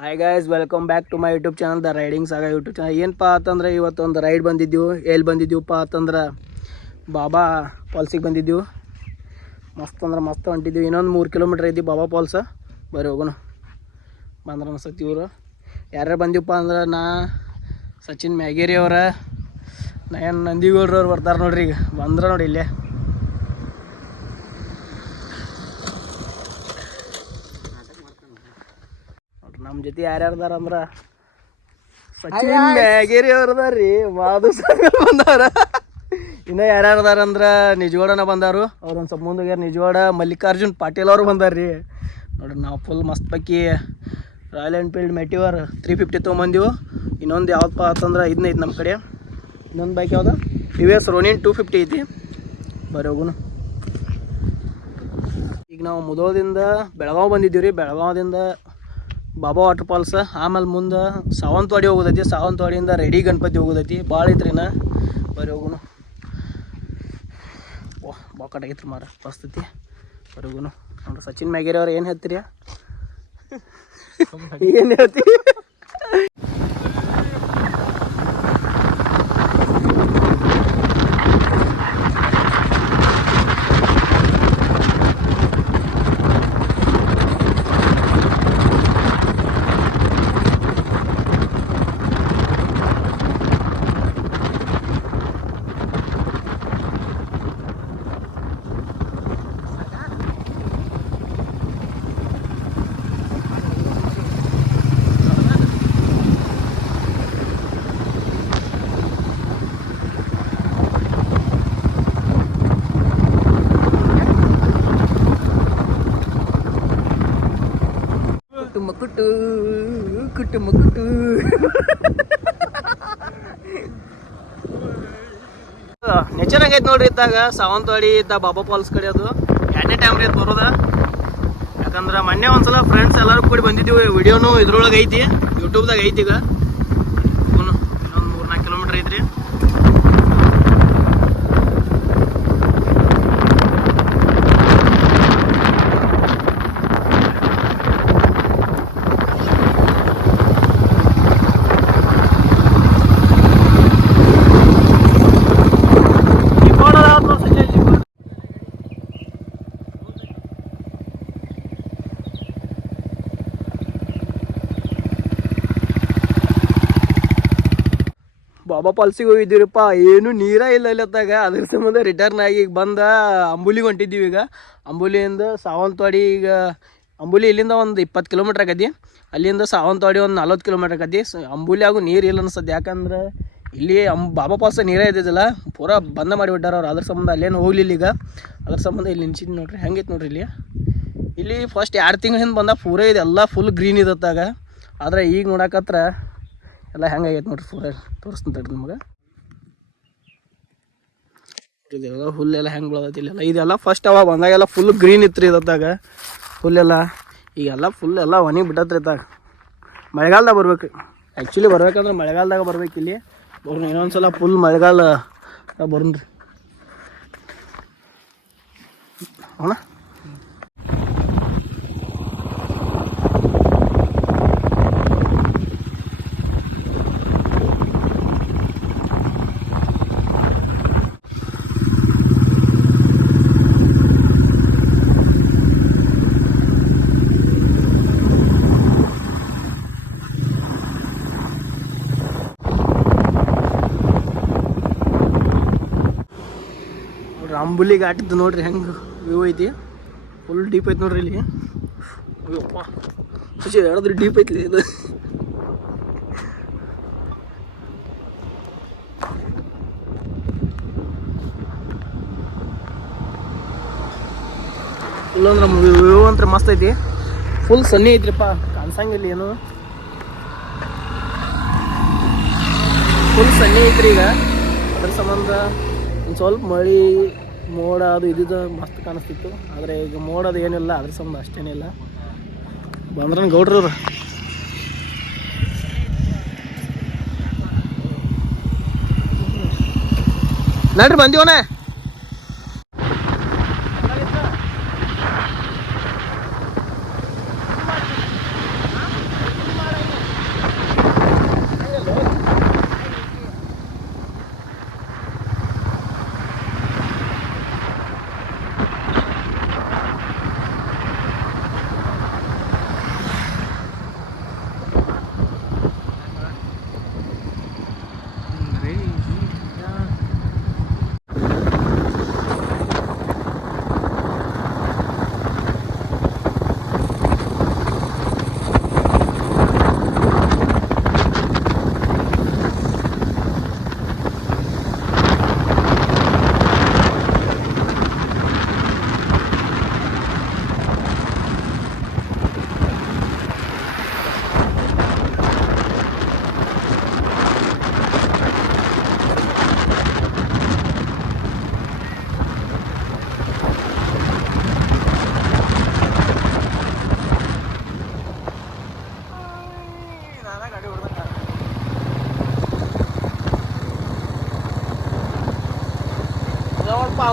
Hi guys, welcome back to my YouTube channel the riding saga YouTube channel. ಏನಪ್ಪ ಅಂತಂದ್ರೆ ಇವತ್ತು ಒಂದು ride ಬಂದಿದ್ದೆವು. ಎಲ್ಲಿ ಬಂದಿದ್ದೀವಪ್ಪ ಅಂತಂದ್ರೆ ಬಾಬಾ ಫಾಲ್ಸಿಗೆ ಬಂದಿದ್ದೆವು. ಮಸ್ತ್ ಅಂದ್ರೆ ಮಸ್ತ್ ಹೊಂಟಿದ್ದೀವಿ. ಇನ್ನೊಂದು 3 ಕಿಲೋಮೀಟ್ರ್ ಐತಿ ಬಾಬಾ ಫಾಲ್ಸ. ಬರ್ರಿ ಹೋಗೋಣ. ಬಂದ್ರೆ ಅನ್ಸತಿ ಇವರು ಯಾರ್ಯಾರು ಬಂದಿವಪ್ಪ ಅಂದ್ರೆ ನಾ ಸಚಿನ್ ಮ್ಯಾಗೇರಿ ಅವರ ಏನು ನಂದಿಗೌಡ್ರವ್ರು ಬರ್ತಾರೆ ನೋಡ್ರಿ. ಈಗ ಬಂದ್ರೆ ನೋಡಿ ಇಲ್ಲೇ ನಮ್ಮ ಜೊತೆ ಯಾರ್ಯಾರ್ದಾರ ಅಂದ್ರೆ ಸಚಿನ್ ಮ್ಯಾಗೇರಿ ಅವ್ರದಾರ ರೀ. ಮಾಧು ಸಾಗರ್ ಬಂದವ್ರ. ಇನ್ನು ಯಾರ್ಯಾರ್ದಾರ ಅಂದ್ರೆ ನಿಜವಾಡನ ಬಂದಾರು. ಅವ್ರು ಒಂದು ಸ್ವಲ್ಪ ಮುಂದೋಗ್ಯಾರ. ನಿಜವಾಡ ಮಲ್ಲಿಕಾರ್ಜುನ್ ಪಾಟೀಲ್ ಅವರು ಬಂದಾರ ರೀ. ನೋಡ್ರಿ ನಾವು ಫುಲ್ ಮಸ್ತ್ ಪೈಕಿ ರಾಯಲ್ ಎನ್ಫೀಲ್ಡ್ ಮೆಟಿವರ್ 350 ತೊಗೊಂಬಂದಿವು. ಇನ್ನೊಂದು ಯಾವ್ದಪ್ಪ ಅಂತಂದ್ರೆ ಇದನ್ನ ಐತಿ ನಮ್ಮ ಕಡೆ. ಇನ್ನೊಂದು ಬೈಕ್ ಯಾವ್ದು TVS ರೋನಿನ್ 250 ಐತಿ. ಬರೀ ಹೋಗುನು. ಈಗ ನಾವು ಮುಧೋಳದಿಂದ ಬೆಳಗಾವಿ ಬಂದಿದ್ದೀವಿ ರೀ. ಬೆಳಗಾವದಿಂದ ಬಾಬಾ ವಾಟರ್ ಫಾಲ್ಸ್, ಆಮೇಲೆ ಮುಂದೆ ಸಾವಂತವಾಡಿ ಹೋಗೋದೈತಿ. ಸಾವಂತವಾಡಿಯಿಂದ ರೆಡಿ ಗಣಪತಿ ಹೋಗೋದೈತಿ. ಭಾಳ ಐತ್ರಿ ನಾ. ಬರೀ ಹೋಗುನು. ಓಹ್ ಬಾಕಟಾಗೈತ್ರಿ ಮಾರ ಪರಿಸ್ಥಿತಿ. ಬರೀ ಹೋಗುನು. ನೋಡ್ರಿ ಸಚಿನ್ ಮ್ಯಾಗೇರಿ ಅವ್ರು ಏನು ಹೇಳ್ತೀರಿ? ಏನು ಹೇಳ್ತಿ? ಕುಟ್ಟು ನೇಚರ್ ಹಂಗೈತೆ ನೋಡ್ರಿ. ಇದ್ದಾಗ ಸಾವಂತವಾಡಿ ಇದ್ದ ಬಾಬಾ ಫಾಲ್ಸ್ ಕಡೆ ಅದು 2ನೇ ಟೈಮ್ ರೀ ಅದು ಬರೋದ. ಯಾಕಂದ್ರೆ ಮೊನ್ನೆ ಒಂದ್ಸಲ ಫ್ರೆಂಡ್ಸ್ ಎಲ್ಲರೂ ಕೂಡಿ ಬಂದಿದ್ದೀವಿ. ವಿಡಿಯೋನು ಇದ್ರೊಳಗೆ ಐತಿ, ಯೂಟ್ಯೂಬ್ದಾಗ ಐತಿ. ಈಗ ಇನ್ನೊಂದು 3-4 ಕಿಲೋಮೀಟ್ರ್ ಐತ್ರಿ. ಬಾಬಾ ಫಾಲ್ಸಿಗೆ ಹೋಗಿದ್ದೀರಪ್ಪ. ಏನು ನೀರ ಇಲ್ಲ ಇಲ್ಲತ್ತಾಗ. ಅದ್ರ ಸಂಬಂಧ ರಿಟರ್ನ್ ಆಗಿ ಈಗ ಬಂದ ಅಂಬುಲಿಗೆ ಹೊಂಟಿದ್ದೀವಿ. ಈಗ ಅಂಬುಲಿಯಿಂದ ಸಾವಂತವಾಡಿ. ಈಗ ಅಂಬುಲಿ ಇಲ್ಲಿಂದ ಒಂದು 20 ಕಿಲೋಮೀಟ್ರ್ ಆಗತಿ. ಅಲ್ಲಿಂದ ಸಾವಂತವಾಡಿ ಒಂದು 40 ಕಿಲೋಮೀಟ್ರ್ ಆಗತಿ. ಅಂಬುಲಿಯಾಗೂ ನೀರು ಇಲ್ಲ ಅನ್ಸತ್ತೆ. ಯಾಕಂದ್ರೆ ಇಲ್ಲಿ ಬಾಬಾ ಫಾಲ್ಸ್ ನೀರೇ ಇದ್ದಿದ್ದಿಲ್ಲ, ಪೂರಾ ಬಂದ ಮಾಡಿಬಿಟ್ಟಾರ ಅವ್ರು. ಅದ್ರ ಸಂಬಂಧ ಅಲ್ಲೇನು ಹೋಗ್ಲಿಲ್ಲ. ಈಗ ಅದ್ರ ಸಂಬಂಧ ಇಲ್ಲಿ ನಿಂಚಿದ್ದು ನೋಡ್ರಿ ಹೆಂಗೈತೆ ನೋಡ್ರಿ. ಇಲ್ಲಿ ಫಸ್ಟ್ 2 ತಿಂಗಳ ಹಿಂದೆ ಬಂದಾಗ ಪೂರ ಇದೆಲ್ಲ ಫುಲ್ ಗ್ರೀನ್ ಇದತ್ತಾಗ. ಆದರೆ ಈಗ ನೋಡಕತ್ರ ಎಲ್ಲ ಹೆಂಗಾಗೈತೆ ನೋಡ್ರಿ. ಪೂರ ತೋರಿಸ್ತೀನಿ ನಿಮ್ಗೆ. ಇದೆಲ್ಲ ಹುಲ್ಲೆಲ್ಲ ಹೆಂಗೆ ಬೆಳೆದೈತಿ ಇಲ್ಲೆಲ್ಲ. ಇದೆಲ್ಲ ಫಸ್ಟ್ ಅವಾಗ ಬಂದಾಗೆಲ್ಲ ಫುಲ್ ಗ್ರೀನ್ ಇತ್ತು ರೀ ಇದತ್ತಾಗ ಹುಲ್ಲೆಲ್ಲ. ಈಗೆಲ್ಲ ಫುಲ್ ಎಲ್ಲ ಒಣಗಿ ಬಿಟ್ಟತ್ರಿ ಇತ್ತಾಗ. ಮಳೆಗಾಲದಾಗ ಬರ್ಬೇಕು. ಆ್ಯಕ್ಚುಲಿ ಬರ್ಬೇಕಂದ್ರೆ ಮಳೆಗಾಲದಾಗ ಬರ್ಬೇಕು. ಇಲ್ಲಿ ಬರ್ರಿ ಇನ್ನೊಂದು ಸಲ ಫುಲ್ ಮಳೆಗಾಲ ಬರ್ರಿ ಅವಣ. ಅಂಬುಲಿ ಘಾಟಿದ್ದು ನೋಡ್ರಿ ಹೆಂಗೆ ವ್ಯೂ ಐತಿ. ಫುಲ್ ಡೀಪ್ ಐತಿ ನೋಡ್ರಿ ಇಲ್ಲಿ. ಅಯ್ಯಪ್ಪ ಖುಷಿ ಹೇಳಿದ್ರಿ ಡೀಪ್ ಐತಿ ಇದು. ಫುಲ್ ಅಂದ್ರೆ ವ್ಯೂ ಅಂತ ಮಸ್ತ್ ಐತಿ. ಫುಲ್ ಸನ್ನಿ ಐತ್ರಿಪ್ಪ, ಕಾಣಿಸಂಗಿಲ್ಲ ಏನು. ಫುಲ್ ಸನ್ನಿ ಐತ್ರಿ ಈಗ. ಅದ್ರ ಸಂಬಂಧ ಒಂದು ಸ್ವಲ್ಪ ಮಳೆ ಮೋಡ ಅದು ಇದ್ದಿದ್ದು ಮಸ್ತ್ ಕಾಣಿಸ್ತಿತ್ತು. ಆದರೆ ಈಗ ಮೋಡದು ಏನಿಲ್ಲ, ಅದ್ರ ಸಂಬಂಧ ಅಷ್ಟೇನಿಲ್ಲ. ಬಂದ್ರೆ ಗೌಡ್ರು ನಡ್ರಿ ಬಂದೀವನ.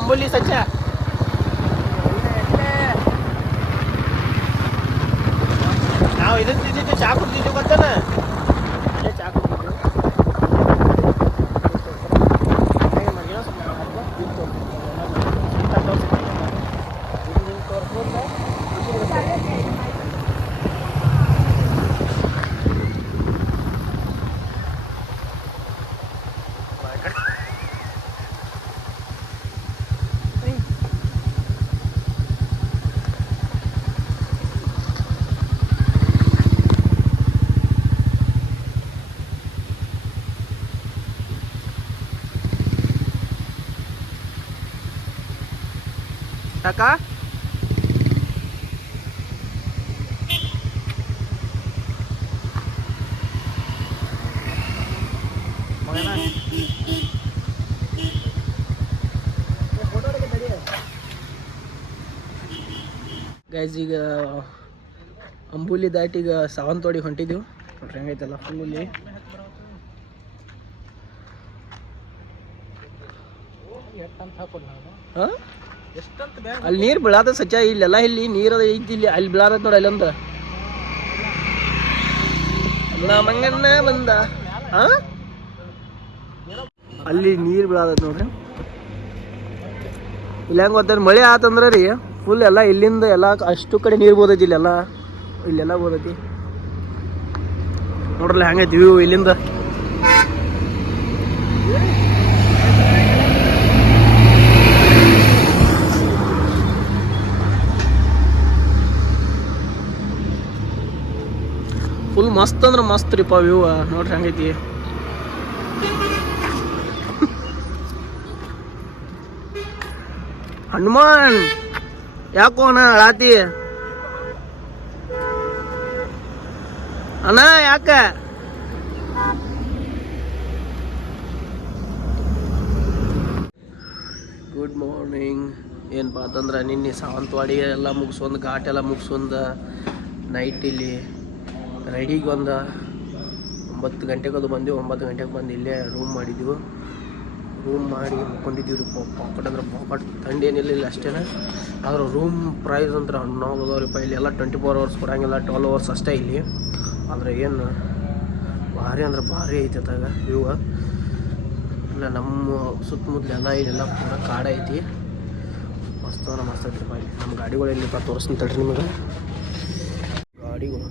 ಅಂಬುಲಿ ಸಚ್ಚ ನಾವು ಇದನ್ನ ತಿಂದಿದ್ದು ಚಾ ಕುಡ್ತಿದ್ವಿ ಗೊತ್ತಾನ ಚಾ ಕುಡ್ತಿದ್ವಿ ಯಾಕ ಗೈಸ್ ಈಗ ಅಂಬುಲಿ ದಾಟಿ ಈಗ ಸಾವಂತವಾಡಿ ಹೊಂಟಿದ್ದೀವಿ ನೋಡ್ರಿ ಹೆಂಗೈತಲ್ಲ ಫುಲ್ ಇಲ್ಲಿ ಅಲ್ಲಿ ನೀರು ಬೀಳಾದ ಸಚ್ಚ ಇಲ್ಲೆಲ್ಲ ಇಲ್ಲಿ ನೀರದ ಐತಿ ಇಲ್ಲಿ ಅಲ್ಲಿ ಬೀಳಾದ ನೋಡಿ ಅಲ್ಲೊಂದು ಮಂಗಣ್ಣ ಬಂದ ಅಲ್ಲಿ ನೀರು ಬೀಳಾದ ನೋಡ್ರಿ ಇಲ್ಲ ಹೆಂಗೆ ಗೊತ್ತ ಮಳೆ ಆತಂದ್ರೆ ರೀ ಫುಲ್ ಎಲ್ಲ ಇಲ್ಲಿಂದ ಎಲ್ಲ ಅಷ್ಟು ಕಡೆ ನೀರು ಬೋದೈತಿ ಇಲ್ಲೆಲ್ಲ ಬೋದೈತಿ ನೋಡ್ರಲ್ಲ ಹೆಂಗೈತಿ ವ್ಯೂ ಇಲ್ಲಿಂದ ಫುಲ್ ಮಸ್ತ್ ಅಂದ್ರೆ ಮಸ್ತ್ ರೀಪ ವ್ಯೂ ನೋಡ್ರಿ ಹೆಂಗೈತಿ ಹನುಮಾನ್ ಯಾಕೋ ಅಣ್ಣ ಅಳಾತಿ ಅಣ್ಣ ಯಾಕ ಗುಡ್ ಮಾರ್ನಿಂಗ್ ಏನಪ್ಪ ಅಂತಂದ್ರೆ ನಿನ್ನೆ ಸಾವಂತವಾಡಿ ಎಲ್ಲ ಮುಗಿಸ್ಕೊಂಡ್ ಘಾಟ್ ಎಲ್ಲ ಮುಗಿಸ್ಕೊಂಡ್ ನೈಟ್ ಇಲ್ಲಿ ರೆಡಿಗೆ ಒಂದು 9 ಗಂಟೆಗೆ ಅದು ಬಂದೆವು 9 ಗಂಟೆಗೆ ಬಂದು ಇಲ್ಲೇ ರೂಮ್ ಮಾಡಿದ್ವಿ ರೂಮ್ ಮಾಡಿ ಮುಕ್ಕೊಂಡಿದ್ದೀವಿ ರೀ ಪಾಕೆಟ್ ಅಂದ್ರೆ ಪಾಕೆಟ್ ಥಂಡಿ ಏನಿಲ್ಲ ಇಲ್ಲ ಅಷ್ಟೇ ಆದ್ರೆ ರೂಮ್ ಪ್ರೈಸ್ ಅಂದ್ರೆ 19,000 ರೂಪಾಯಿ ಇಲ್ಲಿ ಎಲ್ಲ 24 hours ಕೊಡಂಗಿಲ್ಲ 12 hours ಅಷ್ಟೇ ಇಲ್ಲಿ ಆದರೆ ಏನು ಭಾರಿ ಅಂದ್ರೆ ಭಾರಿ ಐತೆ ಅದಾಗ ವ್ಯೂ ಇಲ್ಲ ನಮ್ಮ ಸುತ್ತಮುತ್ತಲೆಲ್ಲ ಇಲ್ಲೆಲ್ಲ ಪೂರ ಕಾಡ ಐತಿ ಮಸ್ತ್ ಅಂದ್ರೆ ಮಸ್ತ್ ಐತಿ ಇಲ್ಲಿ ನಮ್ಮ ಗಾಡಿಗಳು ಎಲ್ಲಿಪ್ಪ ತೋರಿಸ್ತೀನಿ ತಡ್ರಿ ನಿಮಗೆ ಗಾಡಿಗಳು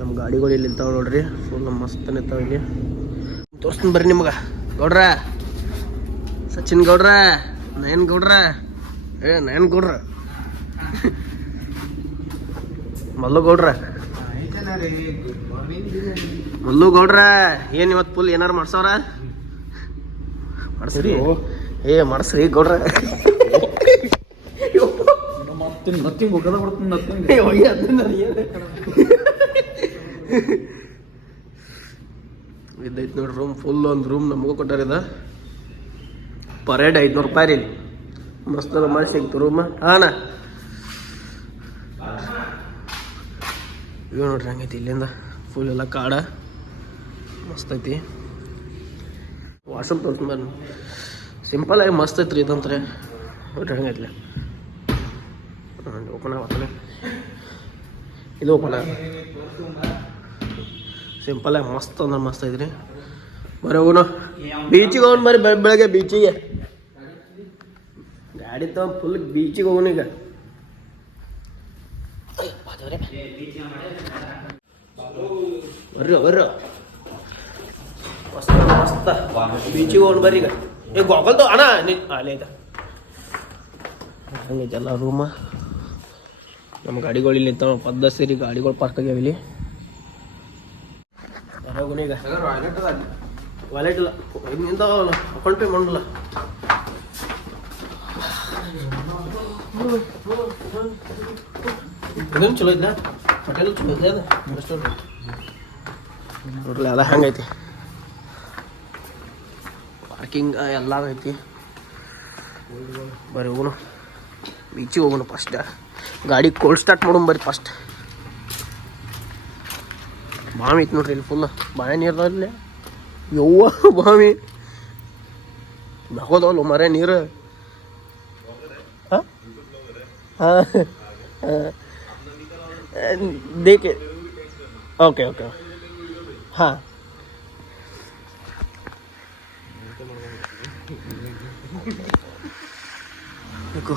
ನಮ್ಮ ಗಾಡಿಗಳು ಇಲ್ಲಿ ಇರ್ತಾವೆ ನೋಡ್ರಿ ಫುಲ್ ಮಸ್ತ್ ನಿಂತಾವೆ ಇಲ್ಲಿ ತೋರಿಸ್ತೀನಿ ಬರ್ರಿ ನಿಮ್ಗೆ ಗೌಡ್ರ ಸಚಿನ್ ಗೌಡ್ರ ನಯನ್ ಗೌಡ್ರ ನಯನ್ ಗೌಡ್ರ ಮಲ್ಲು ಗೌಡ್ರ ಮಲ್ಲು ಗೌಡ್ರ ಏನು ಇವತ್ತು ಫುಲ್ ಏನಾರು ಮಾಡ್ಸವ್ರ ಮಾಡ್ಸ್ರಿ ಮಾಡಿಸ್ರಿ ಗೌಡ್ರ ಇದೈತೆ ನೋಡ್ರಿ ರೂಮ್ ಫುಲ್ ಒಂದು ರೂಮ್ ನಮಗೂ ಕೊಟ್ಟಾರಿದ ಪರೇಡ್ 500 ರೂಪಾಯಿ ರೀ ಮಸ್ತ್ ಮಾಡಿ ಸಿಗ್ತು ರೂಮ್ ಹಾಂ ಇವ್ ನೋಡ್ರಿ ಹಂಗೈತಿ ಇಲ್ಲಿಂದ ಫುಲ್ ಎಲ್ಲ ಕಾಡ ಮಸ್ತ್ ಐತಿ ವಾಸಮ್ ತೋರ್ಸ್ ಬನ್ನಿ ಸಿಂಪಲ್ ಆಗಿ ಮಸ್ತ್ ಐತ್ರಿ ಇದಂತ್ರಿ ನೋಡ್ರಿ ಹಂಗೈತಿಲ್ಲ ಓಪನ್ ಆಗತ್ತಾನೆ ಇದು ಓಪನ್ ಆಗ ಸಿಂಪಲ್ ಆಗಿ ಮಸ್ತ್ ಅಂದ್ರೆ ಮಸ್ತ್ ಐತ್ರಿ ಬರೀ ಹೋಗೋಣ ಬೀಚಿಗೆ ಹೋಗೋಣ ಬರ್ರಿ ಬೆಳಗ್ಗೆ ಬೀಚಿಗೆ ಗಾಡಿ ತಗೊಂಡು ಫುಲ್ ಬೀಚಿಗೆ ಹೋಗೋಣ ಈಗ ಬರ್ರಿ ಬರ್ರಿ ಮಸ್ತ್ ಮಸ್ತ್ ಬೀಚಿಗೆ ಹೋಗೋಣ ಬರ್ರಿ ಈಗ ಗೋಗಲ್ದು ಅಣ್ಣ ಅಲ್ಲೇ ಐತ ಹಂಗೈತೆಲ್ಲ ರೂಮ ನಮ್ಮ ಗಾಡಿಗಳು ಇಲ್ಲಿ ನಿಂತಾವ ಪದ್ದ ಸೇರಿ ಗಾಡಿಗಳು ಪಾರ್ಕ್ ಆಗ್ಯಾವ ಇಲ್ಲಿ ಹೋಗೋಣ ಈಗ ವಾಲೆಟ್ ಇಲ್ಲ ನಿಂತಾವಲ್ಲ ಅಕೌಂಟ್ ಪೇ ಮಾಡಲ್ಲ ಇದನ್ನು ಚಲೋ ಐತ್ನಾ ಹೋಟೆಲ್ ಚಲೋ ಐತೆ ಅದು ರೆಸ್ಟೋರೆಂಟ್ ನೋಡ್ರಿ ಎಲ್ಲ ಹೆಂಗೈತಿ ಪಾರ್ಕಿಂಗ್ ಎಲ್ಲ ಐತಿ ಬರ್ರಿ ಹೋಗೋಣ ಬೀಚಿಗೆ ಹೋಗೋಣ ಫಸ್ಟ್ ಗಾಡಿ ಕೋಲ್ಡ್ ಸ್ಟಾರ್ಟ್ ಮಾಡೋಣ ಬರ್ರಿ ಫಸ್ಟ್ ಬಾವಿ ಐತಿ ನೋಡ್ರಿ ಇಲ್ಲಿ ಫುಲ್ ಬಾಳೆ ನೀರ್ದಲ್ಲಿ ಯವ್ವ ಬಾವಿ ಹಾಕೋದವಲ್ಲ ಮರೆ ನೀರು. ಹಾಂ ಹಾಂ ದೇಕೆ ಓಕೆ ಓಕೆ हाँ देखो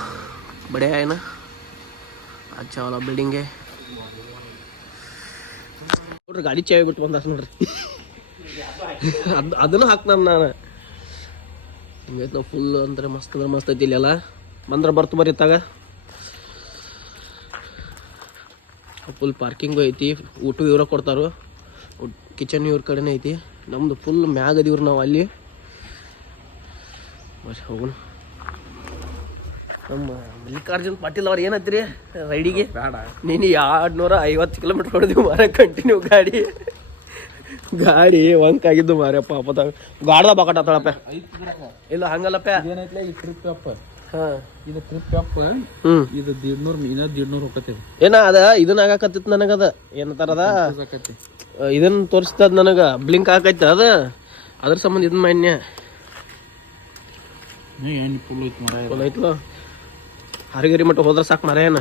बढ़िया है ना, अच्छा वाला बिल्डिंग है. ನೋಡ್ರಿ ಗಾಡಿ ಚಾವಿ ಬಿಟ್ಟು ಬಂದ ನೋಡ್ರಿ. ಅದನ್ನು ಹಾಕ್ತಾನ ನಾನು. ಹಿಂಗೈತೆ ನಾವು ಫುಲ್ ಅಂದ್ರೆ ಮಸ್ತ್ ಅಂದ್ರೆ ಮಸ್ತ್ ಐತಿ ಇಲ್ಲೆಲ್ಲ. ಬಂದ್ರೆ ಬರ್ತು ಬರ್ರಿ ತಾಗ ಫುಲ್ ಪಾರ್ಕಿಂಗು ಐತಿ. ಊಟ ಇವ್ರ ಕೊಡ್ತಾರು, ಕಿಚನ್ ಇವ್ರ ಕಡೆನೇ ಐತಿ. ನಮ್ದು ಫುಲ್ ಮ್ಯಾಗದಿವ್ರು ನಾವು ಅಲ್ಲಿ. ಬರ್ರಿ ಹೋಗೋಣ. ನಮ್ಮ ಮಲ್ಲಿಕಾರ್ಜುನ್ ಪಾಟೀಲ್ ಅವ್ರು ಏನತ್ತೀರಿ ರೈಡಿಗೆ? ನೀನು 250 ಕಿಲೋಮೀಟ್ರ್ ಹೊಡೆದಿವಿ ಮಾರ ಕಂಟಿನ್ಯೂ. ಗಾಡಿ ವಂಕ್ ಆಗಿದ್ದು ಮಾರ ಪಾಪದ ಗಾಡ್ದ ಬಾಕಟ್ಟಪ್ಪ. ಇಲ್ಲ ಹಂಗಲ್ಲಪ್ಪ, ಹಾಂ ಇದು ಟ್ರಿಪ್ ಅಪ್ ಇದು 150 ಹೋಗತ್ತೇವೆ. ಏನ ಅದ ಇದನ್ನ ಆಗಾಕತ್ತಿತ್ತು ನನಗದ ಏನಂತಾರದ ಇದನ್ನ ತೋರಿಸ್ತದ ನನಗ ಬ್ಲಿಂಕ್ ಆಕೈತಿ ಅದ. ಅದ್ರ ಸಂಬಂಧ ಇದನ್ನ ಮಾನ್ಯ ಫುಲ್ ಐತ್ಲ. ಹರಿಗರಿ ಮಟ್ಟ ಹೋದ್ರ ಸಾಕು ಮರ. ಏನ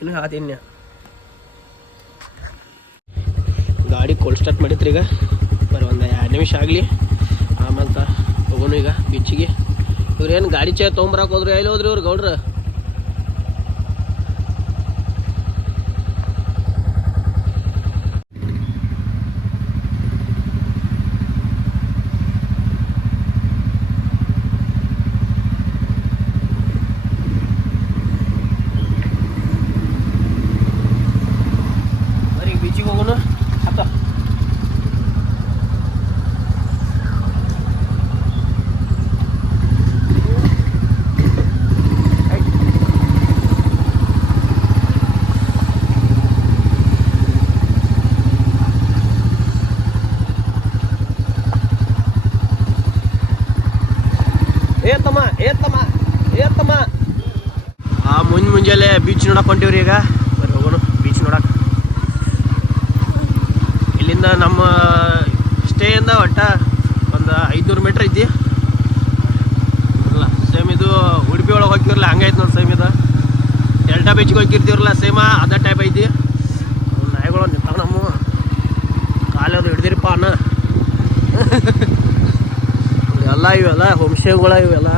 ಇನ್ನು ಆದಿನ್ಯ ಗಾಡಿ ಕೋಲ್ಡ್ ಸ್ಟಾರ್ಟ್ ಮಾಡಿದ್ರಿ. ಈಗ ಬರೀ ಒಂದು 2 ನಿಮಿಷ ಆಗಲಿ, ಆಮೇಲೆ ಹೋಗೋಣ ಈಗ ಬೀಚಿಗೆ. ಇವ್ರೇನು ಗಾಡಿ ಚೇ ತೊಗೊಂಬರಕ್ಕೆ ಹೋದ್ರು, ಎಲ್ಲಿ ಹೋದ್ರಿ ಇವ್ರು ಗೌಡ್ರ? ಬರೀ ಬೀಚಿಗೆ ಹೋಗೋಣ. ಹತ್ತ ಏತಮ್ಮ ಮುಂಜಾನೆ ಬೀಚ್ ನೋಡಕ್ ಹೊಂಟಿವ್ರಿ. ಈಗ ಬರೀ ಹೋಗೋಣ ಬೀಚ್ ನೋಡಕ್. ಇಲ್ಲಿಂದ ನಮ್ಮ ಸ್ಟೇಯಿಂದ ಒಟ್ಟ ಒಂದು 500 ಮೀಟ್ರ್ ಐತಿ. ಅಲ್ಲ ಸೇಮ್ ಇದು ಉಡುಪಿ ಒಳಗೆ ಹೋಗಿರಲ್ಲ ಹಂಗೈತೆ ನೋಡಿ. ಸೇಮ್ ಇದು ಡೆಲ್ಟಾ ಬೀಚ್ಗೆ ಹೋಗಿರ್ತೀವ್ರಲ್ಲ ಸೇಮ ಅದ ಟೈಪ್ ಐತಿ. ನಾಯಿಗಳು ನಿಂತಾವ ನಮ್ಮ ಕಾಲದು ಹಿಡ್ದಿರಿಪ್ಪ ಅನ್ನ. ಎಲ್ಲ ಇವೆಲ್ಲ ಹೋಮ್ ಸ್ಟೇಗಳ ಇವೆಲ್ಲ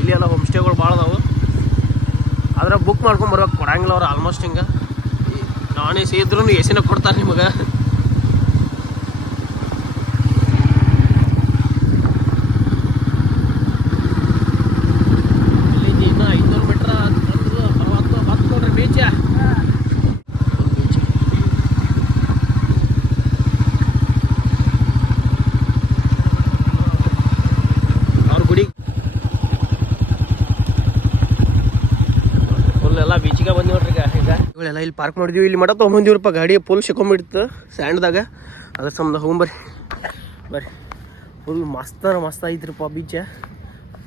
ಇಲ್ಲಿ ಎಲ್ಲ ಹೋಮ್ ಸ್ಟೇಗಳು ಭಾಳ ಅದಾವು. ಆದ್ರೆ ಬುಕ್ ಮಾಡ್ಕೊಂಡು ಬರ್ಬೇಕು, ಕೊಡಂಗಿಲ್ಲ ಅವ್ರು ಆಲ್ಮೋಸ್ಟ್. ಹಿಂಗೆ ನಾನ್ AC ಇದ್ರೂ AC ಕೊಡ್ತಾರೆ ನಿಮಗೆ. ಇಲ್ಲಿ ಇನ್ನೂ 500 ಮೀಟ್ರ್ ಬಂದು ನೋಡ್ರಿ ಬೀಚ. ಅವ್ರ ಗುಡಿ ಎಲ್ಲ ಬೀಚಿಗೆ ಬಂದು ನೋಡ್ರಿ. ಈಗ ಇವೆಲ್ಲ ಇಲ್ಲಿ ಪಾರ್ಕ್ ಮಾಡಿದ್ವಿ. ಇಲ್ಲಿ ಮಠ ತೊಗೊಂಬಂದಿವ್ರಪ್ಪ ಗಾಡಿ ಫುಲ್ ಸಿಕ್ಕೊಂಬಿಡ್ತು ಸ್ಯಾಂಡ್ದಾಗ. ಅದ್ರ ಸಂಬಂಧ ಹೋಗ್ಬರ್ರಿ ಬರ್ರಿ. ಫುಲ್ ಮಸ್ತ್ ಐತ್ರಿಪ್ಪ ಬೀಚ.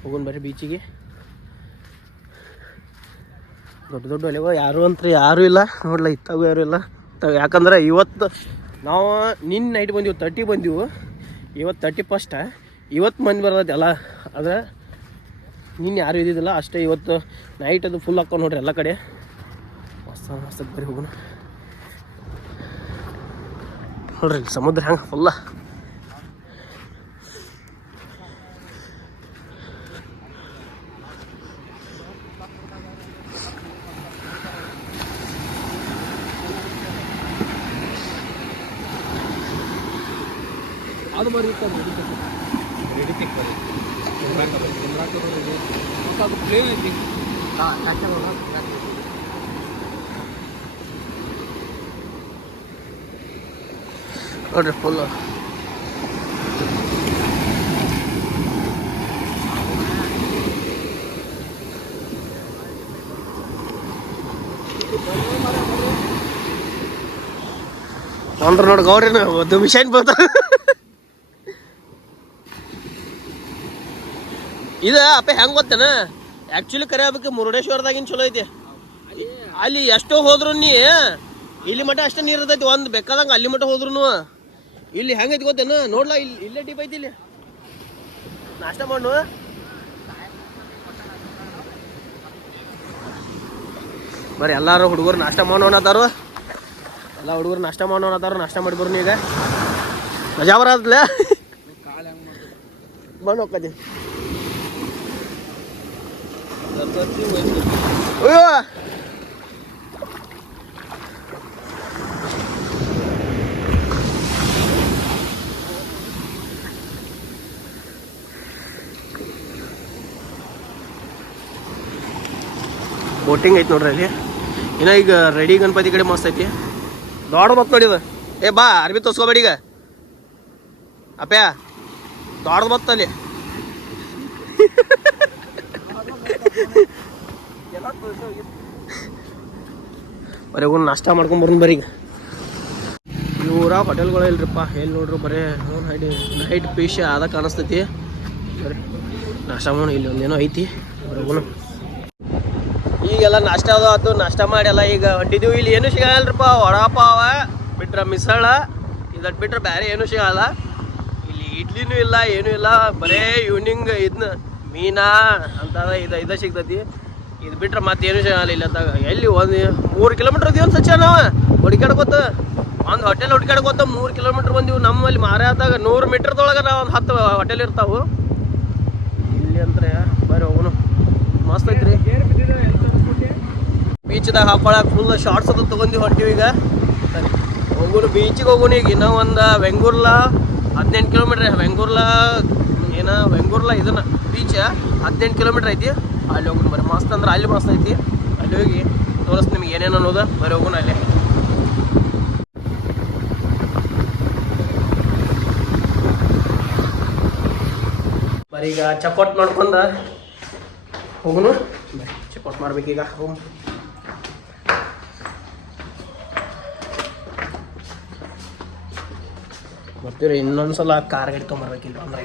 ಹೋಗೋಣ ಬರ್ರಿ ಬೀಚಿಗೆ. ದೊಡ್ಡ ಅಲೆವ ಯಾರೂ ಇಲ್ಲ ನೋಡ್ಲ. ಇತ್ತಾಗೂ ಯಾರೂ ಇಲ್ಲ. ಯಾಕಂದ್ರೆ ಇವತ್ತು ನಾವು ನಿನ್ನೆ ನೈಟ್ ಬಂದೀವಿ 30 ಬಂದೀವಿ. ಇವತ್ತು 31st. ಇವತ್ತು ಮಂದಿ ಬರೋದೈತೆ ಎಲ್ಲ. ಆದರೆ ನಿನ್ನೆ ಯಾರು ಇದ್ದಿದ್ದಿಲ್ಲ ಅಷ್ಟೇ. ಇವತ್ತು ನೈಟ್ ಅದು ಫುಲ್ ಹಾಕೊಂಡು ನೋಡ್ರಿ ಎಲ್ಲ ಕಡೆ. ಮಸ್ತ್ ಬರೀ ಹೋಗೋಣ ನೋಡ್ರಿ ಸಮುದ್ರ ಹೆಂಗೆ ಫುಲ್ಲ. ಅದು ಬರೀ ನೋಡ್ರಿ ಫುಲ್ ಅಂದ್ರೆ ನೋಡಿ ಗೌರಿನ ಒಂದು ಮಿಷನ್ ಬರ್ತಾವ. ಇದು ಅಪ್ಪ ಹೆಂಗೆ ಗೊತ್ತೇನ? ಆ್ಯಕ್ಚುಲಿ ಕರೆ ಆಗ್ಬೇಕು ಮುರುಡೇಶ್ವರದಾಗಿನ ಚಲೋ ಐತಿ. ಅಲ್ಲಿ ಎಷ್ಟೋ ಹೋದ್ರು ನೀ ಇಲ್ಲಿ ಮಟ್ಟ ಅಷ್ಟೇ ನೀರು ಇರ್ತೈತಿ. ಒಂದು ಬೇಕಾದಂಗೆ ಅಲ್ಲಿ ಮಟ್ಟ ಹೋದ್ರು ಇಲ್ಲಿ ಹೆಂಗೈತಿ ಗೊತ್ತೇನು ನೋಡ್ಲಾ ಇಲ್ಲಿ ಇಲ್ಲೇ ಡೀಪ್ ಐತಿ ಇಲ್ಲಿ ನಾಷ್ಟ ಮಾಡು ಬರ್ರಿ ಎಲ್ಲಾರು ಹುಡುಗರು ನಾಷ್ಟ ಮಾಡೋಣತಾರು ಎಲ್ಲ ಹುಡುಗರು ನಾಷ್ಟ ಮಾಡೋಣತಾರು ನಾಷ್ಟ ಮಾಡಿ ಬರ್ನಿ ಈಗ ಮಜಾ ಬರತ್ಲ ಬಂದು ಹೋಗ್ತದೆ ಅಯ್ಯೋ ಬೋಟಿಂಗ್ ಐತಿ ನೋಡ್ರಿ ಅಲ್ಲಿ ಇನ್ನ ಈಗ ರೆಡಿ ಗಣಪತಿ ಕಡೆ ಮಸ್ತ್ ಐತಿ ದೊಡ್ಡ ಬತ್ ನೋಡಿ ಇದು ಏ ಬಾ ಅರ್ಬಿ ತೋರ್ಸ್ಕೊಬೇಡಿ ಈಗ ಅಪ್ಪ್ಯಾ ದೊಡ್ಡ ಬತ್ತ ಅಲ್ಲಿ ಬರೀ ಒಂದು ನಾಷ್ಟ ಮಾಡ್ಕೊಂಡ್ ಬರ್ತೀನಿ ಬರೀ ಈಗ ಇವರ ಹೋಟೆಲ್ಗಳು ಇಲ್ರಿಪ್ಪ ಎಲ್ಲಿ ನೋಡ್ರು ಬರೀ ನೈಟ್ ಫಿಶ್ ಅದ ಕಾಣಿಸ್ತೈತಿ ಬರೀ ನಾಷ್ಟ ಮಾಡಿ ಇಲ್ಲಿ ಒಂದೇನೋ ಐತಿ ಬರೋಗುನು ಈಗೆಲ್ಲ ನಾಷ್ಟ ಅದು ಆಯ್ತು ನಾಷ್ಟ ಮಾಡಿ ಎಲ್ಲ ಈಗ ಹೊಂಟಿದ್ದೀವಿ ಇಲ್ಲಿ ಏನು ಸಿಗಲ್ರಿಪ್ಪ ವಡಾಪಾವ ಬಿಟ್ರೆ ಮಿಸಳ ಇದಟ್ಟು ಬಿಟ್ರೆ ಬೇರೆ ಏನು ಸಿಗಲ್ಲ ಇಲ್ಲಿ ಇಡ್ಲಿನೂ ಇಲ್ಲ ಏನೂ ಇಲ್ಲ ಬರೇ ಈವ್ನಿಂಗ್ ಇದನ್ನ ಮೀನಾ ಅಂತ ಇದು ಸಿಗ್ತೈತಿ ಇದು ಬಿಟ್ರೆ ಮತ್ತೇನು ಸಿಗಲ್ಲ ಇಲ್ಲ ಅಂತಾಗ ಎಲ್ಲಿ ಒಂದು 3 ಕಿಲೋಮೀಟ್ರ್ ಇದೀವಿ ಒಂದು ಸಚ್ಚ ನಾವು ಹುಡುಕಾಡ್ಕೋತ ಒಂದು ಹೋಟೆಲ್ ಹುಡುಕಾಡ್ಕೋತ 3 ಕಿಲೋಮೀಟ್ರ್ ಬಂದೀವಿ ನಮ್ಮಲ್ಲಿ ಮಾರೇ ಆದಾಗ 100 ಮೀಟ್ರ್ದೊಳಗೆ ನಾವು ಒಂದು 10 ಹೋಟೆಲ್ ಇರ್ತಾವೆ ಇಲ್ಲಿ ಅಂದ್ರೆ ಬರೀ ಹೋಗೋನು ಮಸ್ತ್ ಐತ್ರಿ ಬೀಚ್ದಾಗ ಹಾಕೊಳಕ್ಕೆ ಫುಲ್ ಶಾರ್ಟ್ಸ್ ಅದು ತೊಗೊಂಡು ಹೊಂಟಿವಿ ಈಗ ಸರಿ ಹೋಗೋನು ಬೀಚಿಗೆ ಹೋಗೋನು ಈಗ ಇನ್ನೂ ಒಂದು ವೆಂಗೂರ್ಲಾ 18 ಕಿಲೋಮೀಟ್ರ್ ವೆಂಗೂರ್ಲಾ ಇದನ್ನ ಬೀಚ್ 18 ಕಿಲೋಮೀಟ್ರ್ ಐತಿ ಅಲ್ಲಿ ಹೋಗೋಣ ಬರೀ ಮಸ್ತ್ ಅಂದ್ರೆ ಅಲ್ಲಿ ಮಸ್ತ್ ಐತಿ ಅಲ್ಲಿ ಹೋಗಿ ತೋರಿಸ್ತೀನಿ ನಿಮ್ಗೆ ಏನೇನು ಅನ್ನೋದು ಬರೀ ಹೋಗೋಣ ಅಲ್ಲಿ ಬರೀ ಈಗ ಚಪಾಟ್ ಮಾಡ್ಕೊಂಡ ಹೋಗೋನು ಚಪಾಟ್ ಮಾಡ್ಬೇಕೀಗ ಹೋಗ್ ಬರ್ತೀರಿ ಇನ್ನೊಂದ್ಸಲ ಕಾರ್ ಗಾಡಿ ತೊಗೊಂಬರ್ಬೇಕಿಲ್ಲ ಅಂದ್ರೆ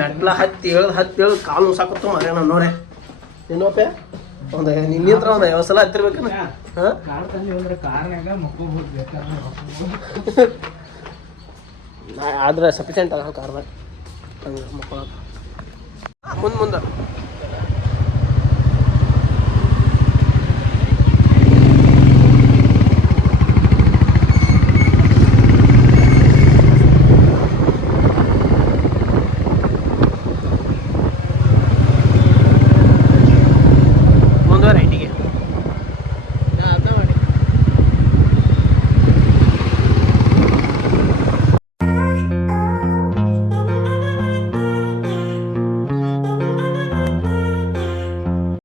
ಮೆಟ್ಲ ಹತ್ತಿ ಹೇಳದ್ ಕಾಲು ಸಾಕತ್ತು ಮರ ನಾವು ನೋಡೆ ಏನೋಪೆ ಒಂದು ನಿನ್ನ ಹತ್ರ ಒಂದು 50 ಸಲ ಹತ್ತಿರ್ಬೇಕನ ಆದ್ರೆ ಸಫಿಷಿಯೆಂಟ್ ಆಗಲ್ಲ ಕಾರ್ದಾಗ ಹಂಗೆ ಮಕ್ಕಳು ಮುಂದೆ